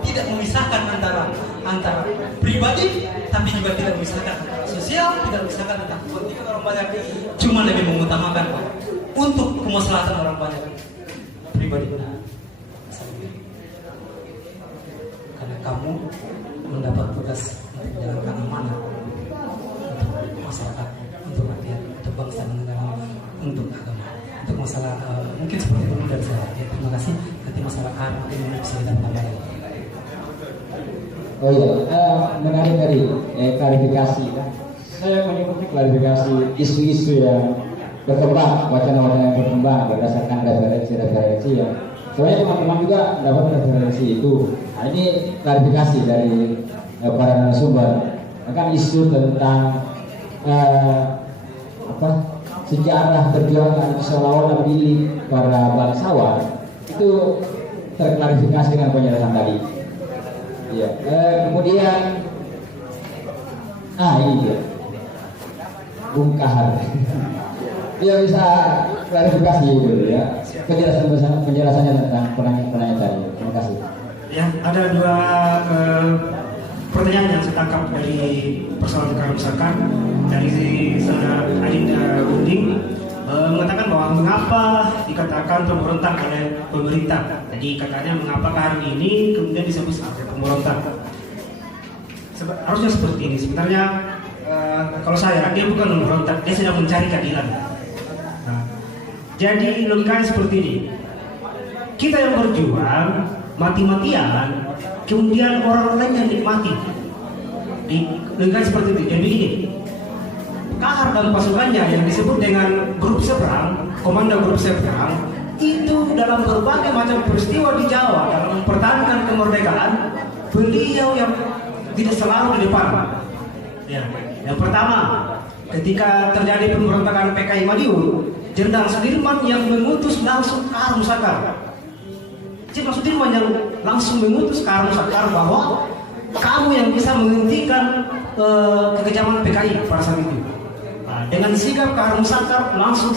tidak memisahkan antara pribadi, tapi juga tidak memisahkan antara sosial, tidak memisahkan antara politik orang banyak, cuma lebih mengutamakan untuk kemaslahatan orang banyak pribadi. Karena kamu mendapat tugas menjalankan amanah untuk masyarakat, untuk rakyat, untuk bangsa dan negara, untuk agama, untuk masalah mungkin seperti itu dari saya. Ya, terima kasih. Nanti masyarakat mungkin bisa kita tambahkan. Oh iya, menarik dari klarifikasi. Saya mengikuti klarifikasi isu-isu yang berkembang, wacana-wacana yang berkembang berdasarkan referensi yang sebenarnya teman-teman juga dapat referensi itu. Nah, ini klarifikasi dari para narasumber. Kan isu tentang sejarah perjuangan seolah-olah milik para bangsawan itu terklarifikasi dengan penjelasan tadi. Ya, kemudian ini dia Bung Kahar. Dia bisa klarifikasi dulu ya penjelasannya tentang penanya tadi. Terima kasih. Ya, ada dua pertanyaan yang saya tangkap dari persoalan kerusakan dari saudara Adinda Unding mengatakan bahwa mengapa dikatakan pemberontak oleh pemerintah. Jadi katanya mengapa hari ini kemudian disebut sebagai pemberontak. Harusnya seperti ini. Sebenarnya kalau saya, dia bukan memberontak, dia sedang mencari keadilan. Nah, jadi logikanya seperti ini. Kita yang berjuang mati-matian, kemudian orang lain yang nikmati. Logikanya seperti itu. Jadi begini. Kahar dan pasukannya yang disebut dengan grup seberang, komando grup seberang, itu dalam berbagai macam peristiwa di Jawa dalam mempertahankan kemerdekaan, beliau yang tidak selalu di depan. Ya. Yang pertama, ketika terjadi pemberontakan PKI Madiun, Jenderal Sudirman yang mengutus langsung Kahar Musakar. Jenderal Sudirman yang langsung mengutus Kahar Musakar bahwa kamu yang bisa menghentikan kekejaman PKI pada saat itu. Dengan sigap Kahar Musakar langsung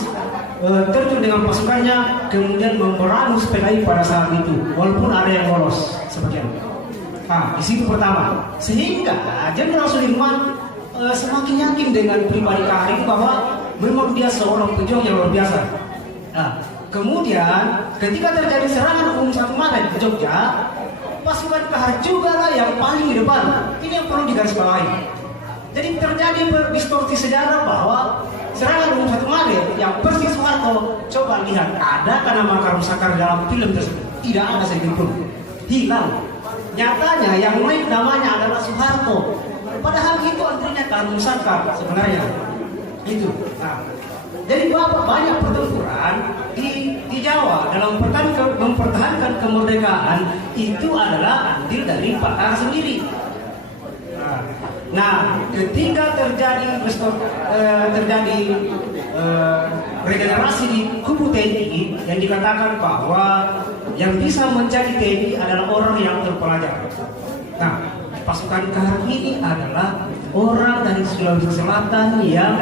terjun dengan pasukannya, kemudian memberangus PKI pada saat itu, walaupun ada yang lolos sebagian. Di situ pertama, sehingga Jenderal Sudirman semakin yakin dengan pribadi Kahar itu bahwa memang dia seorang pejuang yang luar biasa. Kemudian ketika terjadi serangan umum 1 Maret di Jogja, pasukan Kahar juga lah yang paling di depan. Ini yang perlu digarisbawahi. Jadi terjadi distorsi sejarah bahwa serangan umum 1 Maret yang persis Soeharto, coba lihat, adakah nama Kahar Musakar dalam film tersebut? Tidak ada sedikit pun, hilang. Nyatanya yang naik namanya adalah Soeharto. Padahal itu artinya Kahar Musakar sebenarnya. Itu. Jadi banyak pertempuran di Jawa dalam mempertahankan kemerdekaan itu adalah andil dari Pak Kahar sendiri. Nah, ketika terjadi regenerasi di kubu TNI yang dikatakan bahwa yang bisa menjadi TNI adalah orang yang terpelajar. Nah, pasukan Kahar ini adalah orang dari Sulawesi Selatan yang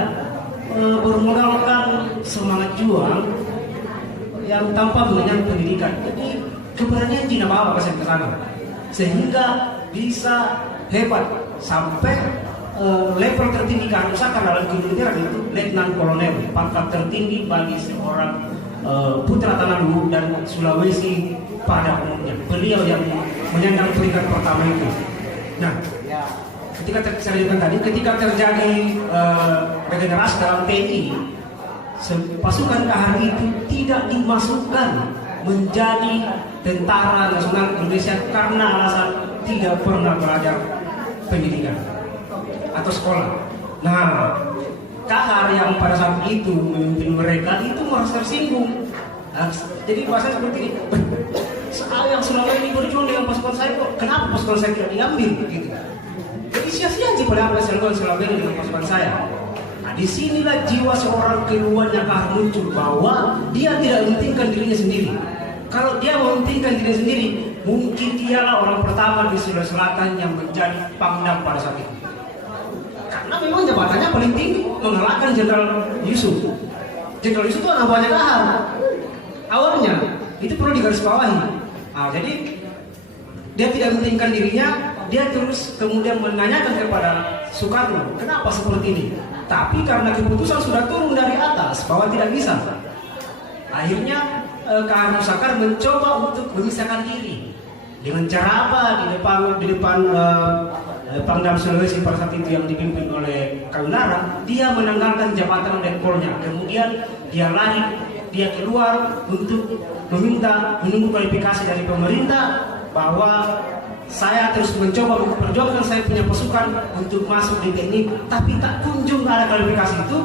bermodalkan semangat juang yang tanpa mengenyam pendidikan. Jadi keberanian tidak bawa ke sana, sehingga bisa hebat sampai level tertinggi Kahar Musakar dalam militer itu Letnan Kolonel, pangkat tertinggi bagi seorang putra tanah luhur dan Sulawesi pada umumnya. Beliau yang menyandang peringkat pertama itu. Nah, ketika terjadi regenerasi dalam TNI, pasukan Kahar itu tidak dimasukkan menjadi tentara nasional Indonesia karena alasan tidak pernah belajar pendidikan atau sekolah. Nah, Kahar yang pada saat itu memimpin mereka itu merasa tersinggung. Jadi bahasa seperti ini, saya yang selama ini berjuang dengan pasukan saya, kok kenapa pasukan saya tidak diambil gitu. Jadi sia-sia sih pada apa selama ini dengan pasukan saya. Nah, disinilah jiwa seorang keilmuannya Kahar muncul, bahwa dia tidak mementingkan dirinya sendiri. Kalau dia mementingkan dirinya sendiri, mungkin dialah orang pertama di Sulawesi Selatan yang menjadi Pangdam pada saat itu. Karena memang jabatannya paling tinggi, mengalahkan Jenderal Yusuf. Jenderal Yusuf itu anak buahnya Kahar. Awalnya itu perlu digarisbawahi. Jadi dia tidak mementingkan dirinya, dia terus kemudian menanyakan kepada Soekarno, kenapa seperti ini? Tapi karena keputusan sudah turun dari atas bahwa tidak bisa, akhirnya Kak Musakar mencoba untuk memisahkan diri. Dengan cara apa? Di depan Pangdam Sulawesi pada saat itu yang dipimpin oleh Kaunara, dia menanggalkan jabatan letkolnya. Kemudian dia lari, dia keluar untuk menunggu klarifikasi dari pemerintah bahwa saya terus mencoba memperjuangkan saya punya pasukan untuk masuk di teknik, tapi tak kunjung ada klarifikasi itu,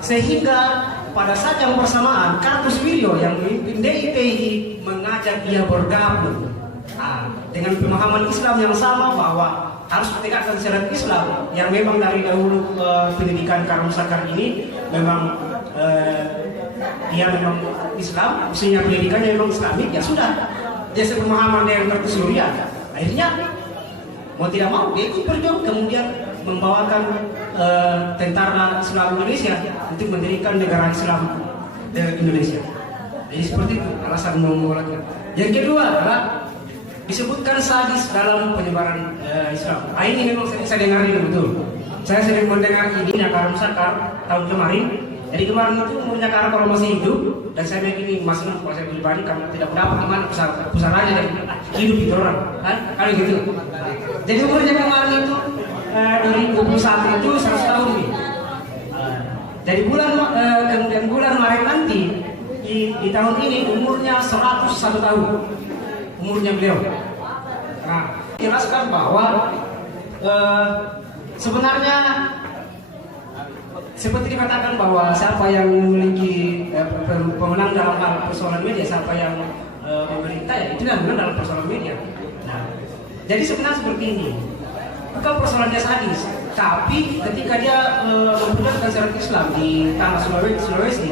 sehingga pada saat yang bersamaan Kartosuwiryo yang memimpin DITI mengajak dia bergabung dengan pemahaman Islam yang sama bahwa harus ditegakkan syariat Islam yang memang dari dahulu pendidikan Kak Musakar ini memang dia memang Islam, usianya pendidikannya memang Islamik, ya sudah dia sepemahaman dengan Kartosuwiryo. Akhirnya mau tidak mau dia ikut berjuang, kemudian membawakan tentara Islam Indonesia untuk mendirikan negara Islam di Indonesia. Jadi seperti itu alasan memulainya. Yang kedua adalah disebutkan sadis dalam penyebaran Islam. Ini memang saya dengar ini betul. Saya sering mendengar ini Kak Musakar tahun kemarin. Jadi kemarin itu umurnya Kak kalau masih hidup, dan saya begini masih kalau saya pribadi karena tidak mendapat gimana pusaranya dari hidup itu orang, kan? Kalau gitu. Jadi umurnya kemarin itu 2021 itu 100 tahun ini. Jadi kemudian bulan Maret nanti di tahun ini umurnya 101 tahun umurnya beliau. Nah, jelaskan bahwa sebenarnya seperti dikatakan bahwa siapa yang memiliki pemenang dalam hal persoalan media, siapa yang memerintah, ya itu yang menang dalam persoalan media. Nah, jadi sebenarnya seperti ini. Bukan persoalan dia sadis, tapi ketika dia memperjuangkan syariat Islam di tanah Sulawesi,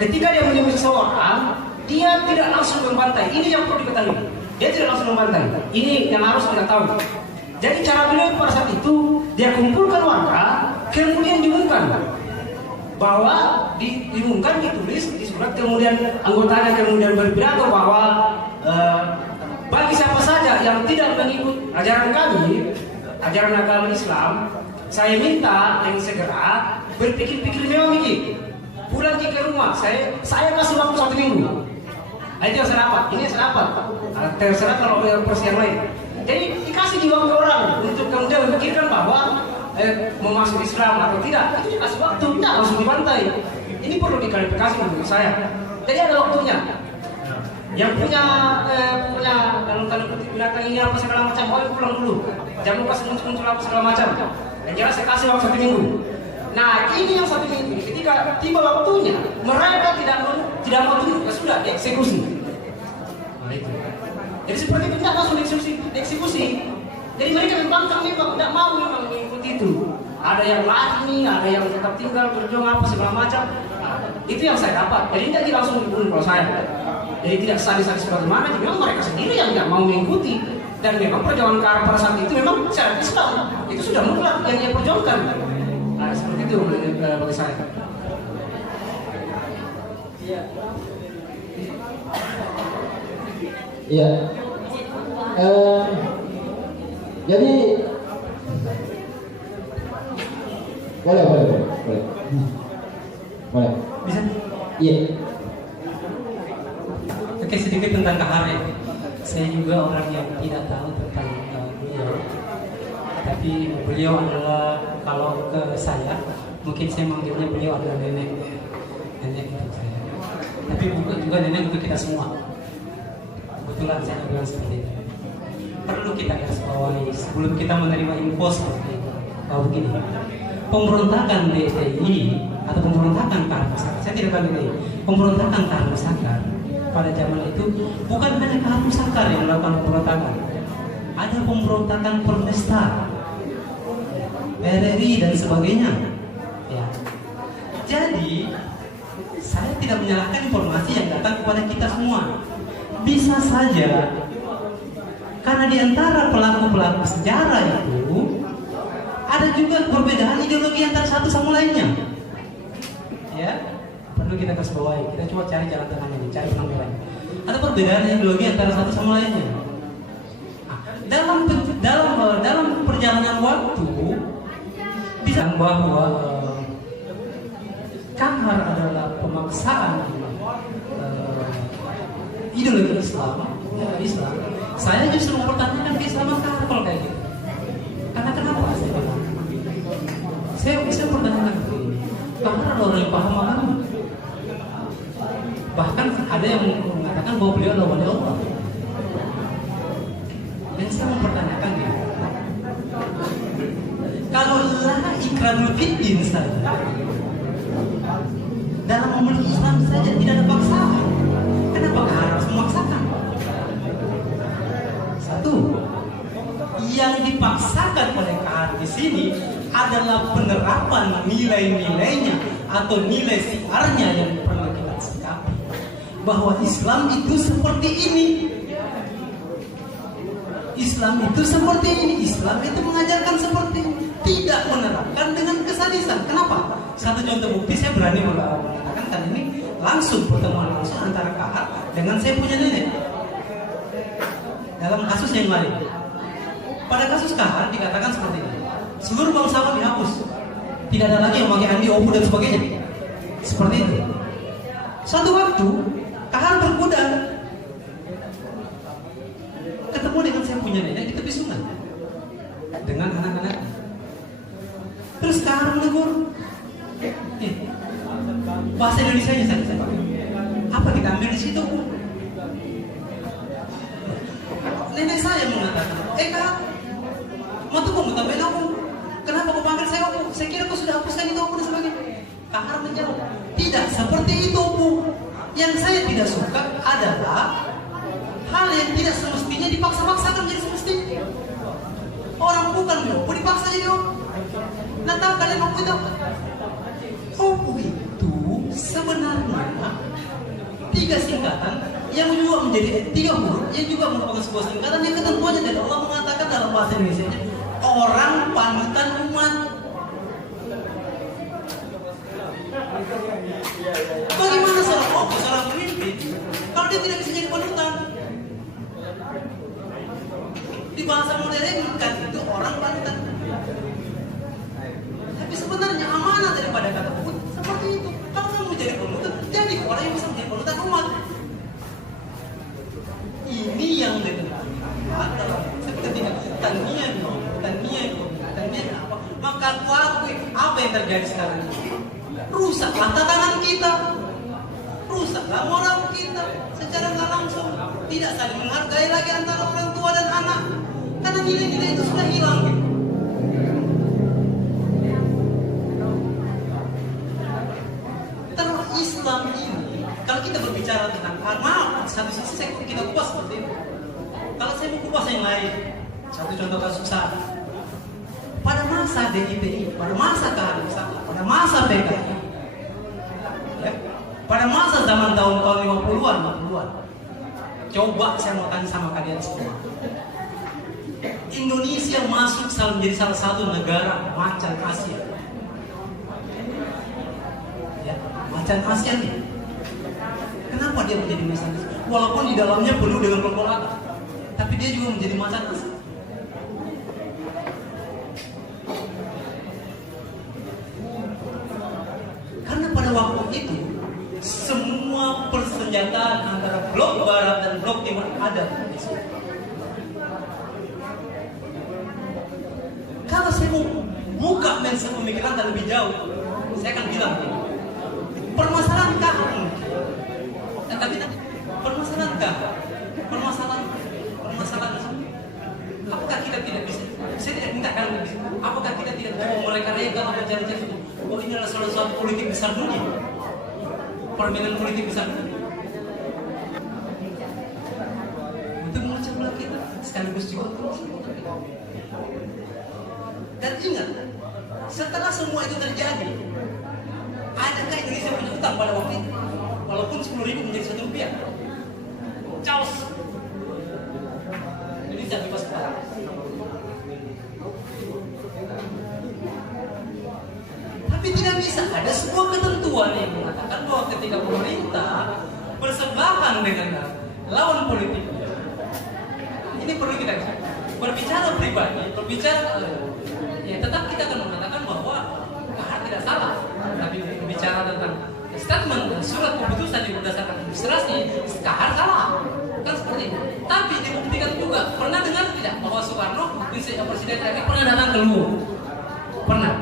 ketika dia menemui seseorang, dia tidak langsung membantai. Ini yang perlu diketahui. Dia tidak langsung membantai. Ini yang harus kita tahu. Jadi cara beliau pada saat itu dia kumpulkan warga, kemudian diumumkan bahwa diumumkan, ditulis di surat, kemudian anggotanya kemudian berpidato bahwa bagi siapa saja yang tidak mengikut ajaran kami, ajaran agama Islam, saya minta yang segera berpikir-pikir memang begini, pulang ke rumah, saya kasih waktu 1 minggu. Itu yang saya dapat, ini yang saya dapat. Terserah kalau versi yang lain. Jadi dikasih di waktu orang untuk kemudian memikirkan bahwa mau masuk Islam atau tidak, itu dikasih waktu, tidak langsung dibantai. Ini perlu diklarifikasi menurut saya. Jadi ada waktunya. Yang punya dalam tanda kutip binatang ini apa segala macam, pulang dulu. Jangan kasih muncul apa segala macam. Yang jelas saya kasih waktu 1 minggu. Nah, ini yang 1 minggu. Ketika tiba waktunya, mereka tidak mau tunggu, sudah dieksekusi. Nah, itu. Jadi seperti itu tidak langsung dieksekusi. Jadi mereka memang tidak mau mengikuti itu. Ada yang lari, ada yang tetap tinggal berjuang apa segala macam. Nah, itu yang saya dapat. Jadi tidak langsung dibunuh kalau saya. Jadi tidak sadis-sadis bagaimana. Jadi memang mereka sendiri yang tidak mau mengikuti. Dan memang perjuangan ke arah pada saat itu memang syariat Islam. Itu sudah mutlak yang dia perjuangkan. Nah, seperti itu bagi saya. Iya. Jadi boleh. Bisa? Iya. Oke, sedikit tentang Kak Harif. Saya juga orang yang tidak tahu tentang beliau. Tapi beliau adalah, kalau ke saya, mungkin saya manggilnya beliau adalah nenek untuk saya. Tapi bukan juga nenek untuk kita semua. Kebetulan saya bilang seperti itu. Perlu kita garis bawahi sebelum kita menerima info seperti itu. Bahwa begini, pemberontakan DTI atau pemberontakan Kak Musakar, saya tidak tahu ini, pemberontakan Kak Musakar pada zaman itu bukan hanya Kak Musakar yang melakukan pemberontakan. Ada pemberontakan Permesta, RRI dan sebagainya. Ya. Jadi saya tidak menyalahkan informasi yang datang kepada kita semua. Bisa saja karena di antara pelaku-pelaku sejarah itu ada juga perbedaan ideologi antara satu sama lainnya. Ya, perlu kita garis bawahi. Kita coba cari jalan tengahnya, cari penampilan. Ada perbedaan ideologi antara satu sama lainnya. Dalam perjalanan waktu bisa bahwa kahar adalah pemaksaan ideologi Islam. Saya justru mempertanyakan keislaman kahar kalau kayak gitu. Karena kenapa? Saya pertanyakan begini. Kahar ada orang yang paham agama. Bahkan ada yang mengatakan bahwa beliau adalah wali Allah. Dan saya mempertanyakan gitu. Kalau la ikramul fiddin saja, dalam memeluk Islam saja tidak ada paksaan, kenapa harus memaksakan? Satu, yang dipaksakan oleh kahar di sini adalah penerapan nilai-nilainya atau nilai siarnya yang perlu kita sikapi, bahwa Islam itu seperti ini. Islam itu seperti ini. Islam itu mengajarkan seperti ini. Tidak menerapkan dengan kesadisan. Kenapa? Satu contoh bukti saya berani mengatakan kan ini langsung pertemuan langsung antara kahar dengan saya punya nenek. Dalam kasus yang lain. Pada kasus kahar dikatakan seperti ini. Seluruh bangsawan dihapus. Tidak ada lagi yang pakai andi, opu dan sebagainya. Seperti itu. Suatu waktu kahar berkuda ketemu dengan saya punya nenek di tepi sungai dengan anak-anak. Terus kahar menegur, bahasa Indonesia-nya saya pakai. Apa kita ambil di situ? Nenek saya mengatakan, kahar, matu kamu tambahin aku. Kenapa kau panggil saya aku? Saya kira kau sudah hapuskan itu aku dan sebagainya. Kahar menjawab, tidak seperti itu Bu. Yang saya tidak suka adalah hal yang tidak semestinya dipaksa-paksakan jadi semestinya. Orang bukan opu dipaksa jadi opu. Nah tahu kalian opu itu apa? Opu itu sebenarnya 3 singkatan yang juga menjadi 3 huruf yang juga merupakan sebuah singkatan yang ketentuannya dari Allah mengatakan dalam bahasa Indonesia orang panutan umat. Bagaimana seorang opu, seorang pemimpin kalau dia tidak bisa jadi panutan? Di bahasa modern kan itu orang panutan. Tapi sebenarnya amanah daripada kata pun seperti itu. Kalau kamu menjadi panutan, jadi orang yang bisa menjadi panutan umat. Ini yang ditentukan adalah ketika tania apa? Maka aku akui apa yang terjadi sekarang ini. Rusaklah tatanan kita, rusaklah moral kita secara nggak langsung, tidak saling menghargai lagi antara orang tua dan anak. Karena nilai-nilai itu sudah hilang gitu. Terus Islam ini, kalau kita berbicara tentang maaf, satu sisi kita kupas seperti itu. Kalau saya mau kupas yang lain, satu contoh kasus saya. Pada masa DITI, pada masa keharusan, pada masa PKI, ya, pada masa zaman tahun-tahun 50-an, coba saya mau tanya sama kalian semua. Indonesia masuk menjadi salah satu negara macan Asia. Ya, macan Asia nih. Kenapa dia menjadi macan Asia? Walaupun di dalamnya penuh dengan pergolakan, tapi dia juga menjadi macan Asia. Karena pada waktu itu semua persenjataan antara blok barat dan blok timur ada di sini. Kalau saya mau buka pemikiran dan lebih jauh, saya akan bilang begini. Permasalahan kahar tapi permasalahan kahar, permasalahan apakah kita tidak bisa? Saya tidak minta kalian bisa. Apakah kita tidak mau mereka reka mencari-cari itu? Oh ini adalah salah satu politik besar dunia, permainan politik besar dunia. Untuk memecah belah kita sekaligus juga untuk dan ingat, setelah semua itu terjadi, adakah Indonesia punya utang pada waktu itu? Walaupun 10.000 menjadi Rp1. Caos. Indonesia bebas utang. Tapi tidak bisa. Ada sebuah ketentuan yang mengatakan bahwa ketika pemerintah bersebelahan lawan politik. Ini perlu kita berbicara pribadi, berbicara ya tetap kita akan mengatakan bahwa Kahar tidak salah, tapi berbicara tentang statement surat keputusan yang berdasarkan administrasi Kahar salah, kan seperti itu. Tapi dibuktikan juga, pernah dengar tidak bahwa Soekarno presiden terakhir pernah datang ke Luwu? Pernah.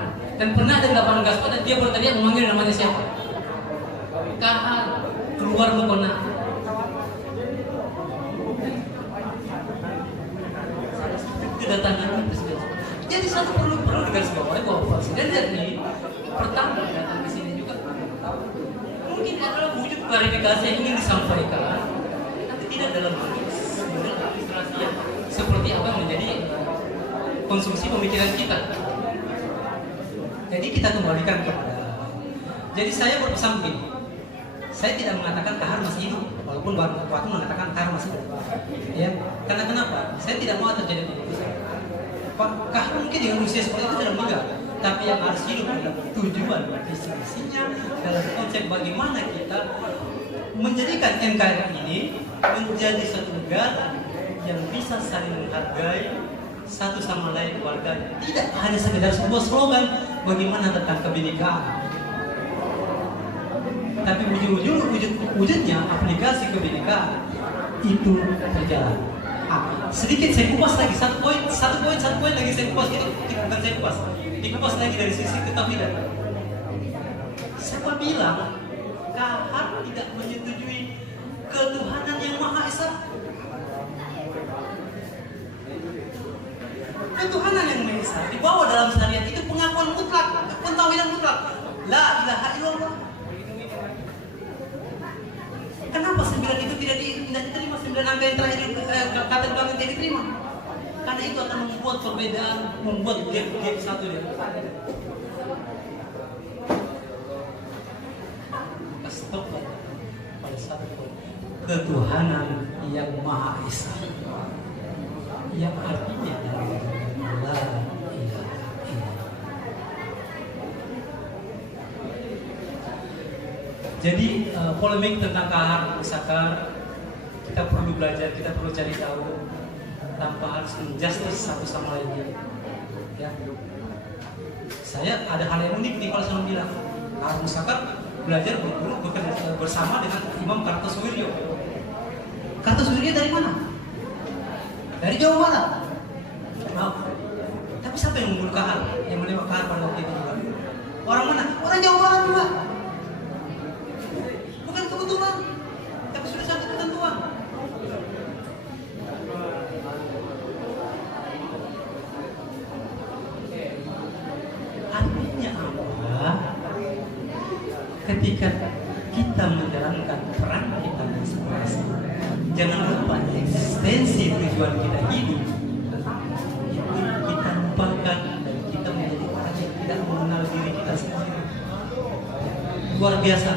Dan pernah ada 8 Gaspa dan dia berteriak memanggil namanya siapa? Kahar, keluar Mukona. Kedatangan presiden. Jadi satu perlu digarisbawahi bahwa presiden dari pertama datang ke sini juga mungkin adalah wujud klarifikasi yang ingin disampaikan, tapi tidak dalam model administrasi yang seperti apa menjadi konsumsi pemikiran kita. Jadi kita kembalikan kepada. Jadi saya berpesan begini. Saya tidak mengatakan Kahar masih hidup, walaupun waktu mengatakan Kahar masih hidup. Ya, karena kenapa? Saya tidak mau terjadi politisasi. Pak Kahar mungkin dengan usia seperti itu sudah meninggal, tapi yang harus hidup adalah tujuan visinya dalam konsep bagaimana kita menjadikan NKRI ini menjadi satu negara yang bisa saling menghargai satu sama lain warga, tidak hanya sekedar sebuah slogan bagaimana tentang kebinekaan, tapi wujudnya aplikasi kebinekaan itu berjalan. Sedikit saya kupas lagi satu poin lagi saya kupas itu bukan saya kupas, dikupas lagi dari sisi ketafilan. Siapa bilang Kahar tidak menyetujui ketuhanan yang Maha Esa? Ketuhanan yang Maha Esa dibawa dalam syariat itu pengakuan mutlak, pentawilan mutlak, la ilaha illallah. Kenapa 9 itu tidak diterima, 9 angka yang terakhir kata belakang tidak diterima? Karena itu akan membuat perbedaan, membuat gap satu ya. Stop pada satu ketuhanan yang Maha Esa, yang artinya la ilaha illallah. Jadi polemik tentang Kahar, Sakar, kita perlu belajar, kita perlu cari tahu tanpa harus menjustice satu sama lainnya. Ya. Saya ada hal yang unik nih kalau saya bilang Kahar Sakar belajar berguru bekerja bersama dengan Imam Kartosuwiryo. Kartosuwiryo dari mana? Dari Jawa Barat. Nah, tapi siapa yang membunuh Kahar? Yang menembak Kahar pada waktu itu juga? Orang mana? Orang Jawa Barat juga. Bukan kebetulan, tapi sudah satu ketentuan. Artinya apa? Ketika kita menjalankan peran kita masing-masing, jangan lupa eksistensi tujuan kita hidup itu kita lupakan dan kita menjadi orang yang tidak mengenal diri kita sendiri. Luar biasa.